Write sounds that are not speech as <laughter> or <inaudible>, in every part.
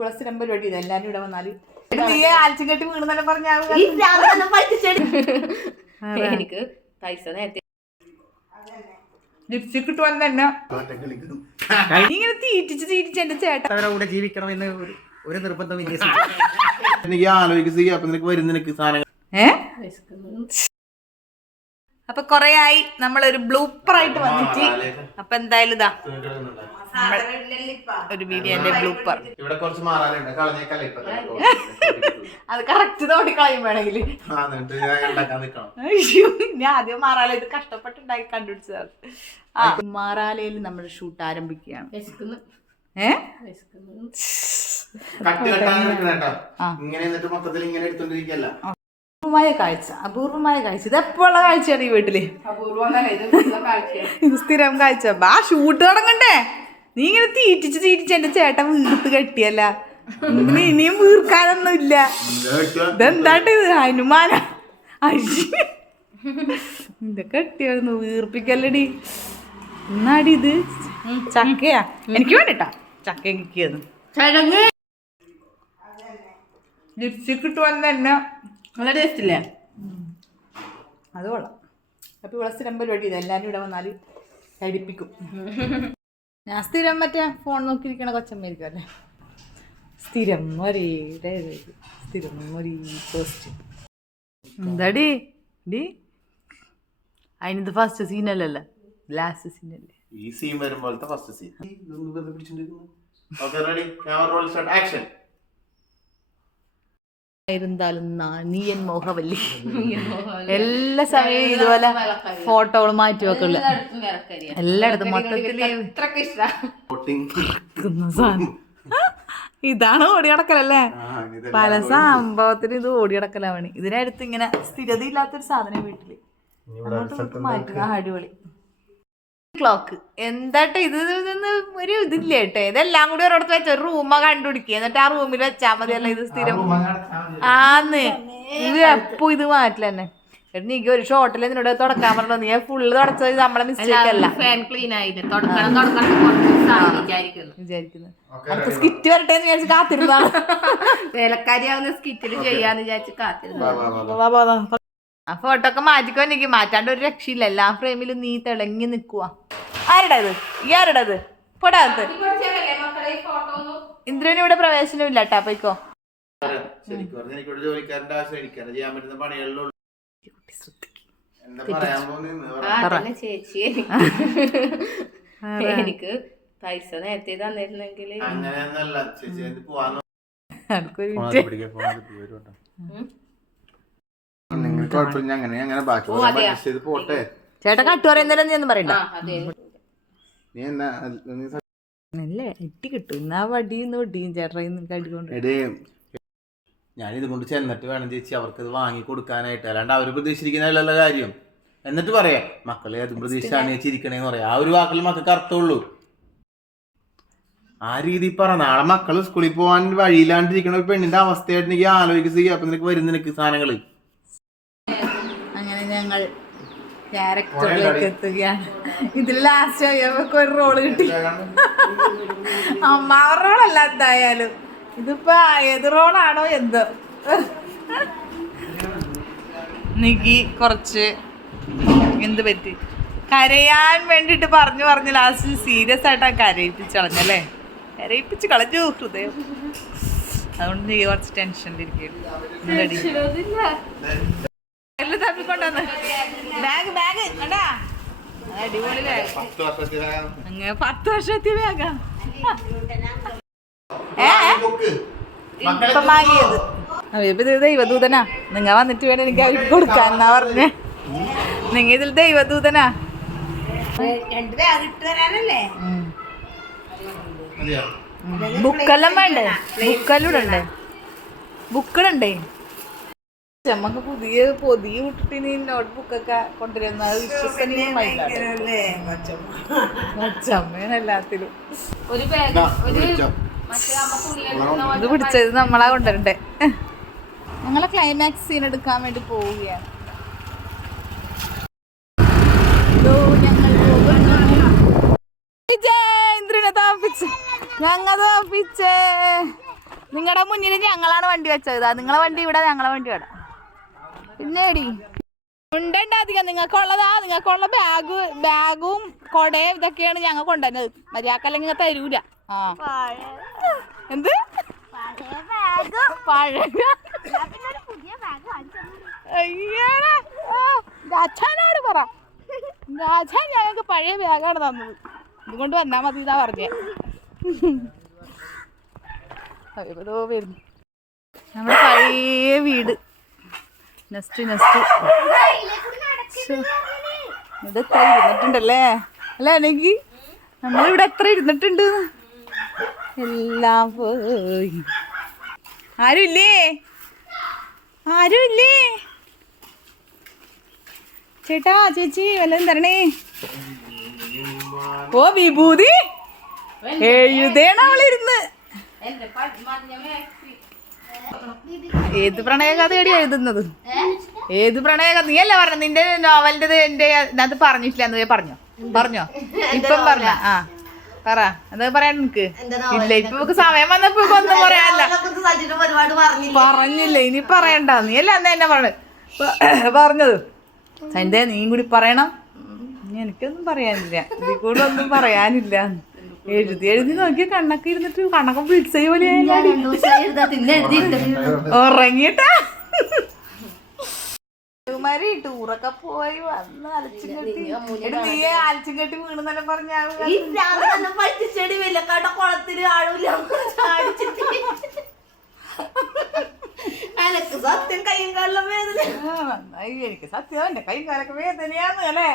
തുളസി number വഴി ഇത് എല്ലാരും ഇവിടെ വന്നാൽ. നീ ആൽച്ചും കെട്ടി വീണെന്നെ പറഞ്ഞാ? <laughs> എനിക്ക് പൈസ നേരത്തെ ലിപ്സ്റ്റിക് ഇട്ട് വന്ന് തന്നെ നീ ഇങ്ങനെ തീറ്റിച്ച് തീറ്റിച്ച് എന്റെ ചേട്ടൻ അവരുടെ കൂടെ ജീവിക്കണമെന്ന് ഒരു ഒരു നിർബന്ധം ഇല്ല? <laughs> എനിക്ക് ആലോചിക്കുക അപ്പൊ നിനക്ക് വരുന്ന നിനക്ക് സാധനങ്ങൾ. ഏ? അപ്പൊ കൊറേ ആയി നമ്മളൊരു ബ്ലൂപ്പർ ആയിട്ട് വന്നിട്ട് അപ്പൊ എന്തായാലും ഇതാ. ഒരു വീഡിയോന്റെ ബ്ലൂപ്പർ ഇവിടെ കുറച്ച് മാറാനുണ്ട്. കളഞ്ഞേക്കല്ല ഇപ്പൊ അത്. കറക്റ്റ് തോടി കളയും വേണമെങ്കിൽ. ഞാൻ ആദ്യം മാറാല ഇത് കഷ്ടപ്പെട്ടുണ്ടാക്കി കണ്ടുപിടിച്ചതാണ് ആ. മാറാലയിൽ നമ്മൾ ഷൂട്ട് ആരംഭിക്കുകയാണ്. അപൂർവമായ കാഴ്ച. അപൂർവമായ കാഴ്ച. ഇത് എപ്പോഴുള്ള കാഴ്ചയാണ് ഈ വീട്ടിൽ? ഇത് സ്ഥിരം കാഴ്ച. ആ ഷൂട്ട് തുടങ്ങണ്ടേ. നീ ഇങ്ങനെ തീറ്റിച്ച് തീറ്റിച്ച് എന്റെ ചേട്ടൻ വീർത്ത് കെട്ടിയല്ല. ഇനിയും വീർക്കാനൊന്നും ഇല്ല. ഇതെന്താട്ട് ഇത്? ഹനുമാന. അശി ഇതൊക്കെ കെട്ടിയായിരുന്നു? വീർപ്പിക്കല്ലടി. എന്നാടി ഇത്? ചക്കയാ. എനിക്ക് വേണ്ടിട്ടാ. ചക്ക കിക്കിയത്. ചടങ്ങ്. ലിപ്സ്റ്റിക് ഇട്ട് വന്ന് തന്നെ. നല്ല ടേസ്റ്റ് ഇല്ലേ? അത് കൊള്ളാം. അപ്പോൾ ഇവിടെ സ്ഥിരം പരിപാടി ഇത് എല്ലാവരും ഇവിടെ വന്നാൽ കഴിപ്പിക്കും. ഞാൻ സ്ഥിരം മറ്റേ ഫോൺ നോക്കിയിരിക്കണ കൊച്ചമ്മയായിരിക്കുമല്ലേ സ്ഥിരം ഒരേ. സ്ഥിരം ഒരേ പോസ്റ്റ് എന്താടി? ഡി? അതിനിത് ഫസ്റ്റ് സീനല്ലല്ലോ ലാസ്റ്റ് സീനല്ലേ ഈ scene വരുമ്പോഴത്തെ first scene okay ready camera roll start action ഇരുന്നാലും നീയൻ മോഹവല്ലി. എല്ലാ സമയവും ഇതുപോലെ ഫോട്ടോകൾ മാറ്റി വെക്കുള്ള. എല്ലായിടത്തും മൊത്തത്തിൽ ഇതാണ് ഓടി കിടക്കലല്ലേ പല സംഭവത്തിന് ഇത് ഓടി കിടക്കലാ പണി. ഇതിനടുത്ത് ഇങ്ങനെ സ്ഥിരത ഇല്ലാത്തൊരു സാധനം വീട്ടിൽ. മാറ്റുക. അടിപൊളി. ക്ലോക്ക് എന്താട്ടെ ഇത് ഒരു ഇതില്ല കേട്ടോ. ഇതെല്ലാം കൂടി ഒരിടത്ത് വെച്ച ഒരു റൂമ കണ്ടുപിടിക്കുക എന്നിട്ട് ആ റൂമിൽ വെച്ചാൽ മതിയല്ല ഇത് സ്ഥിരം. ആന്ന്. ഇത് എപ്പോ ഇത് മാറ്റില്ല തന്നെ എടി നീക്ക് ഒരു ഷോട്ടിൽ നിന്നോട് തുടക്കാൻ പറഞ്ഞു നീ ഫുള്ള് തുടച്ചത് നമ്മളെ മിസ്റ്റേക്ക് അല്ല. വിചാരിക്കുന്നത് അടുത്ത സ്കിറ്റ് വരട്ടെ എന്ന് വിചാരിച്ച് കാത്തിരുന്നാണ് <laughs> വേലക്കാരിയാവുന്ന സ്കിറ്റിൽ ചെയ്യാന്ന് വിചാരിച്ച് കാത്തിരുന്നു. ആ ഫോട്ടോ ഒക്കെ മാറ്റിക്കോ എനിക്ക്. മാറ്റാണ്ട് ഒരു രക്ഷയില്ല. എല്ലാ ഫ്രെയിമിലും നീ തിളങ്ങി നിക്കുവാ. ആരുടെ ഇത്? ഈ ആരുടെ ഇത്? പൊടാത്ത് ഇന്ദ്രന് ഇവിടെ പ്രവേശനം ഇല്ല കേട്ടാ പോയിക്കോ. ശരിക്കും പറഞ്ഞാൽ ഒരു ജോലിക്കാരന്റെ ആവശ്യം എനിക്കാണ് ചെയ്യാൻ പറ്റുന്ന പണികളിലുള്ള എന്താ പറയാൻ ചേച്ചി. എനിക്ക് പൈസ നേരത്തെ തന്നിരുന്നെങ്കിൽ അങ്ങനെയൊന്നല്ല. ചേച്ചി പോവാൻ കുഴപ്പമില്ല അങ്ങനെ ബാക്കി പോട്ടെ. ചേട്ടാ കട്ടു പറയുന്നില്ല നീ ഒന്നും പറയണ്ട. ആ അതെ. നീ എന്നാ എട്ടി കിട്ടും. ഇന്നാ വടിയും വടിയും ചേട്ടൻ നിനക്ക് ഇത് കൊണ്ട് ചെന്നിട്ട് വേണം ചേച്ചി അവർക്ക് ഇത് വാങ്ങി കൊടുക്കാനായിട്ട്. അല്ലാണ്ട് അവർ പ്രതീക്ഷിക്കുന്നതല്ലല്ലോ കാര്യം. എന്നിട്ട് പറയാം മക്കളെ അതും പ്രതീക്ഷിച്ചാണ് ചേച്ചി ഇരിക്കണേന്ന് പറയാം. ആ ഒരു വാക്കിൽ മക്കൾക്ക് അർത്ഥമുള്ളൂ. ആ രീതി പറ നാളെ മക്കൾ സ്കൂളിൽ പോകാൻ വഴിയില്ലാണ്ടിരിക്കണ ഒരു പെണ്ണിന്റെ അവസ്ഥയായിട്ട് എനിക്ക് ആലോചിക്കുക അപ്പൊ നിനക്ക് വരുന്ന നിനക്ക് സാധനങ്ങൾ. അങ്ങനെ ഞങ്ങൾ ക്യാരക്ടറിലേക്ക് എത്തുകയാണ്. ഇതിൽ ലാസ്റ്റ് നമുക്ക് ഒരു റോൾ കിട്ടി. അമ്മാവ റോളല്ല എന്തായാലും. ഇതിപ്പോ ഏത് റോളാണോ എന്തോ? നികി കുറച്ച് എന്ത് പറ്റി? കരയാൻ വേണ്ടിട്ട് പറഞ്ഞു പറഞ്ഞു ലാസ്റ്റ് സീരിയസ് ആയിട്ടാ കരയിപ്പിച്ച് കളഞ്ഞല്ലേ കരയിപ്പിച്ച് കളഞ്ഞു ഹൃദയം. അതുകൊണ്ട് നീ കുറച്ച് ടെൻഷനിലിരിക്കുന്നു എല്ലാം തപ്പിക്കൊണ്ടുവന്ന് ബാഗ് ബാഗ് കണ്ടാ? അടിപൊളി ബാഗ് പത്ത് വർഷത്തെ ബാഗാ ഇപ്പൊ വാങ്ങിയത് ഇത് ദൈവദൂതനാ. നിങ്ങൾ വന്നിട്ട് വേണം എനിക്ക് അവർക്ക് കൊടുക്കാൻ എന്നാ പറഞ്ഞേ. നിങ്ങ ഇതിൽ ദൈവദൂതനാ. ബുക്കെല്ലാം വേണ്ടേ? ബുക്കെല്ലാം ബുക്കിലുണ്ടേ നമുക്ക് പുതിയ പൊതിയ വിട്ടിട്ട് ഇനി നോട്ട് ബുക്കൊക്കെ കൊണ്ടുവരുന്ന വിശ്വസനീയമായിട്ടാണ് മച്ചമ്മയാണ് എല്ലാത്തിലും. ഒരു ബാഗ് ഒരു ഇത് പിടിച്ചത് നമ്മളാ കൊണ്ടുവരണ്ടേ? ഞങ്ങളെ ക്ലൈമാക്സ് സീൻ എടുക്കാൻ വേണ്ടി പോവുകയാണ്. ഞങ്ങൾ താപ്പിച്ച് നിങ്ങളുടെ മുന്നിൽ ഞങ്ങളാണ് വണ്ടി വെച്ചത്. നിങ്ങളെ വണ്ടി ഇവിടെ ഞങ്ങളെ വണ്ടി ഇവിടെ. പിന്നേടി. ഉണ്ടണ്ട അധികം. നിങ്ങൾക്കുള്ളതാ നിങ്ങൾക്കുള്ള ബാഗ് ബാഗും കൊടയും ഇതൊക്കെയാണ് ഞങ്ങൾ കൊണ്ടുവരുന്നത്. മര്യാക്കല്ലെങ്കിൽ തരൂല. ആ. എന്ത്? പഴയ പറ. ഗാച്ചാൻ ഞങ്ങൾക്ക് പഴയ ബാഗാണ് തന്നത്. ഇതുകൊണ്ട് വന്നാ മതി ഇതാ പറഞ്ഞേ. എവിടോ വരുന്നു. നമ്മുടെ പഴയ വീട്. നെസ്റ്റ് നെസ്റ്റ് ഇവിടെ എത്ര ഇരുന്നിട്ടുണ്ടല്ലേ? അല്ലേ അല്ലെങ്കിൽ നമ്മളിവിടെ എത്ര ഇരുന്നിട്ടുണ്ട്? എല്ലാം പോയി ആരുമില്ലേ ആരുമില്ലേ ചേട്ടാ ചേച്ചി വല്ലതും തരണേ. ഓ വിഭൂതി. എഴുതേണ അവളിരുന്ന്. ഏത് പ്രണയകഥയാണ് എഴുതുന്നത്? ഏത് പ്രണയകഥ? നീ അല്ല പറഞ്ഞ നിന്റെ നോവലിന്റെ എന്റെ അത് പറഞ്ഞിട്ടില്ല എന്നേ പറഞ്ഞോ. പറഞ്ഞോ. ഇപ്പം പറഞ്ഞ. ആ. പറ. എന്താ പറയാൻ നിനക്ക്? ഇല്ല ഇപ്പൊ നമുക്ക് സമയം വന്നപ്പോ ഒന്നും പറയാനല്ല. പറഞ്ഞില്ല? ഇനി പറയണ്ട. നീ അല്ല അന്ന് എന്നെ പറഞ്ഞു? പറഞ്ഞത്. സൈന്റെ നീയും കൂടി പറയണം. എനിക്കൊന്നും പറയാനില്ല. ഇതിൽ കൂടെ ഒന്നും പറയാനില്ല. എഴുതി എഴുതി നോക്കിയ കണ്ണൊക്കെ ഇരുന്നിട്ട് കണ്ണൊക്കെ പിടിച്ച പോലെ രണ്ടു ദിവസം എഴുതാ പിന്നെ എഴുതിയിട്ട് ഉറങ്ങിട്ടാ ഇവന്മാര് ടൂറൊക്കെ പോയി വന്ന് അലച്ചും കെട്ടി. നീയെ നീ അലച്ചും കെട്ടി വീണെന്നെല്ലാം പറഞ്ഞ പറ്റിച്ചെടി വെല്ലക്കാട്ട കുളത്തിൽ ആളില്ല. ചാടിച്ചിട്ട്. എനക്ക് സത്യം കൈയും കാലിലും വേദന. നന്നായി. എനിക്ക് സത്യം എന്റെ കൈ കാലൊക്കെ വേദനയാന്ന് അല്ലേ?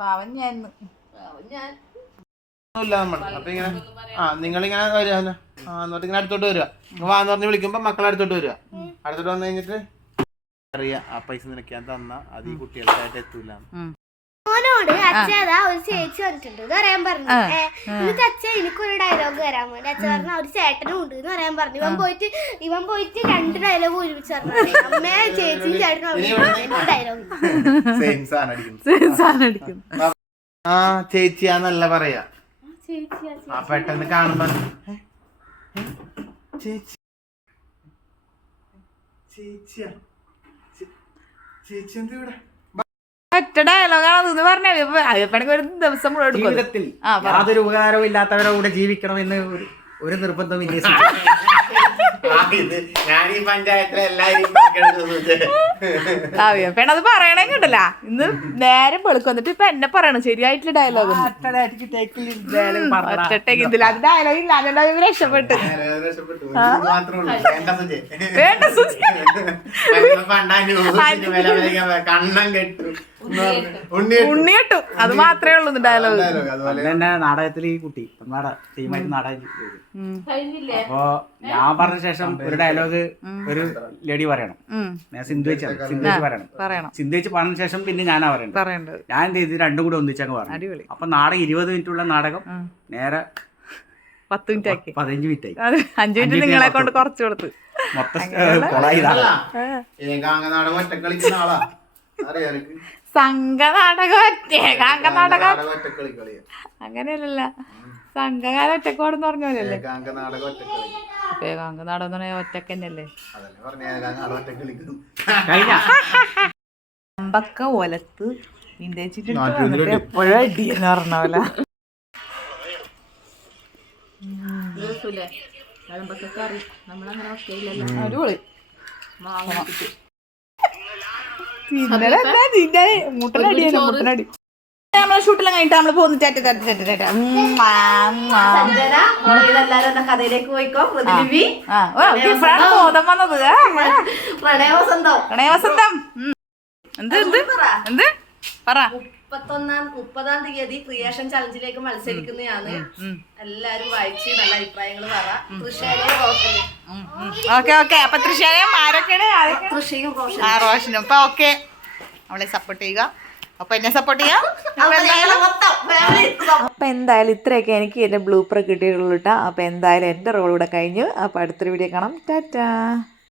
പാവം ഞാൻ ഞാൻ. നമ്മൾ അപ്പൊ ഇങ്ങനെ ആ നിങ്ങളിങ്ങനെ ഇങ്ങനെ എന്നിട്ട് ഇങ്ങനെ അടുത്തോട്ട് വരിക. വാന്ന് പറഞ്ഞ് വിളിക്കുമ്പോ മക്കളെ അടുത്തോട്ട് വരിക. അടുത്തോട്ട് വന്നു കഴിഞ്ഞിട്ട് അറിയാം ആ പൈസ നിനക്ക് ഞാൻ തന്ന അത് ഈ കുട്ടികൾക്കായിട്ട് എത്തൂല. മോനോട് അച്ഛാ ഒരു ചേച്ചി വന്നിട്ടുണ്ട് എന്ന് പറയാൻ പറഞ്ഞു. എന്നിട്ട് അച്ഛ എനിക്കൊരു ഡയലോഗ് വരാൻ വേണ്ടി അച്ഛൻ പറഞ്ഞ ഒരു ചേട്ടനും ഉണ്ട് എന്ന് പറയാൻ പറഞ്ഞു. ഇവൻ പോയിട്ട് ഇവൻ പോയിട്ട് രണ്ട് ഡയലോഗ് ഒരുമിച്ച് പറഞ്ഞു. അമ്മേ ചേച്ചിയും ചേട്ടനും ഡയലോഗ് ആ ചേച്ചിയാന്നല്ല പറയാ. ആ പെട്ടെന്ന് കാണുമ്പോ? ചേച്ചി. ചേച്ചിയാ. ചേച്ചി എന്താ ഇവിടെ ഒറ്റ ഡയലോഗാണ് പറഞ്ഞ ഒരു ദിവസം. ജീവിതത്തിൽ. യാതൊരു ഉപകാരവും ഇല്ലാത്തവരുടെ കൂടെ ജീവിക്കണം എന്ന് ഒരു നിർബന്ധം വിന്യസിച്ചു ആ, ഇത് ഞാൻ ഈ പഞ്ചായത്തിലെ അത് പറയണേ കണ്ടല്ല. ഇന്ന് നേരം വെളുക്കും. എന്നിട്ട് ഇപ്പൊ എന്നെ പറയണം. ശരിയായിട്ടുള്ള ഡയലോഗ് ഒറ്റട്ടേക്ക് ഇതില്ല അത് ഡയലോഗ് ഇല്ല. രക്ഷപ്പെട്ട്. വേണ്ട. <laughs> കണ്ണം കെട്ടു. ഉണ്ണി കെട്ടു. ഉണ്ണി കിട്ടും അത് മാത്രമേ ഉള്ളൂ ഡയലോഗ് തന്നെ നാടകത്തിൽ ഈ കുട്ടി ടീമായിട്ട് നാടകം ചെയ്തു. കഴിഞ്ഞില്ലേ? അപ്പോ ഞാൻ പറഞ്ഞ ശേഷം ഒരു ഡയലോഗ് ഒരു ലേഡി പറയണം. ഞാൻ സിന്ധു വെച്ചാണ് സിന്ധു പറയണം. പറയണം. സിന്ധു വെച്ച് പറഞ്ഞ ശേഷം പിന്നെ ഞാനാ പറയണ്ടത് പറയണ്ടത് ഞാൻ എന്ത് ചെയ്ത്? രണ്ടും കൂടെ ഒന്നിച്ചങ്ങ് പറഞ്ഞു. അപ്പൊ നാടകം ഇരുപത് മിനിറ്റ് ഉള്ള നാടകം നേരെ പത്ത് മിനിറ്റ് ആക്കി. പതിനഞ്ച് മിനിറ്റ് ആയി അഞ്ച് മിനിറ്റ് നിങ്ങളെ കൊണ്ട് കുറച്ച് കൊടുത്ത്. മൊത്തം ഏകാംഗ നാടകം ഏകാംഗനാടകം ഒറ്റ കളിക്കുന്ന ആളാ. അറിയാം സംഘനാടകം ഏകാംഗനാടകം ഒറ്റക്കളി അങ്ങനെയല്ല സംഘകാലം ഒറ്റക്കോടെന്ന് പറഞ്ഞ പോലെയല്ലേ? ഏകാംഗനാടകം എന്ന് പറഞ്ഞാൽ ഒറ്റയ്ക്ക് തന്നെയല്ലേ? അതല്ലേ പറഞ്ഞ ഏകാംഗനാടകം ഒറ്റ കളിക്കുന്നു കഴിഞ്ഞ? അമ്പക്ക ഒലത്ത് വിന്റേജിട്ട് എപ്പോഴും അടിയെന്ന് പറഞ്ഞ പോലെ. അടിപൊളി. ഇന്നലെ എന്താ നിന്റെ മുട്ടനടിയാണ് മുട്ടനടി നമ്മളെ ഷൂട്ടിലും കഴിഞ്ഞിട്ട് നമ്മൾ പോകുന്നു. ചേട്ട ചേട്ട ചേട്ട ചേട്ട കഥയിലേക്ക് പോയിക്കോ ബോധം വന്നത്. പ്രണയവസന്തം പ്രണയവസന്തം എന്ത് എന്ത്? എന്ത്? പറ. മുപ്പത്തൊന്നാം മുപ്പതാം തീയതി ക്രിയേഷൻ ചലഞ്ചിലേക്ക് മത്സരിക്കുന്നതാണ് എല്ലാരും വായിച്ച് നല്ല അഭിപ്രായങ്ങൾ പറ. തൃശ്ശൂരും റോഷനും ഓക്കെ ഓക്കെ. അപ്പൊ തൃശ്ശൂരും ആരൊക്കെയാണ്? ആരൊക്കെ? തൃശ്ശൂരും റോഷൻ ആ റോഷനും. അപ്പൊ ഓക്കെ. നമ്മളെ സപ്പോർട്ട് ചെയ്യുക. അപ്പൊ എന്നെ സപ്പോർട്ട് ചെയ്യാം അപ്പൊ എന്തായാലും ഇത്രയൊക്കെ എനിക്ക് എന്റെ ബ്ലൂപ്പർ കിട്ടിയിട്ടുള്ളൂ കേട്ടോ അപ്പൊ എന്തായാലും എന്റെ റോൾ ഇവിടെ കഴിഞ്ഞു. അപ്പൊ അടുത്തൊരു വീഡിയോ കാണാം. ടാറ്റാ.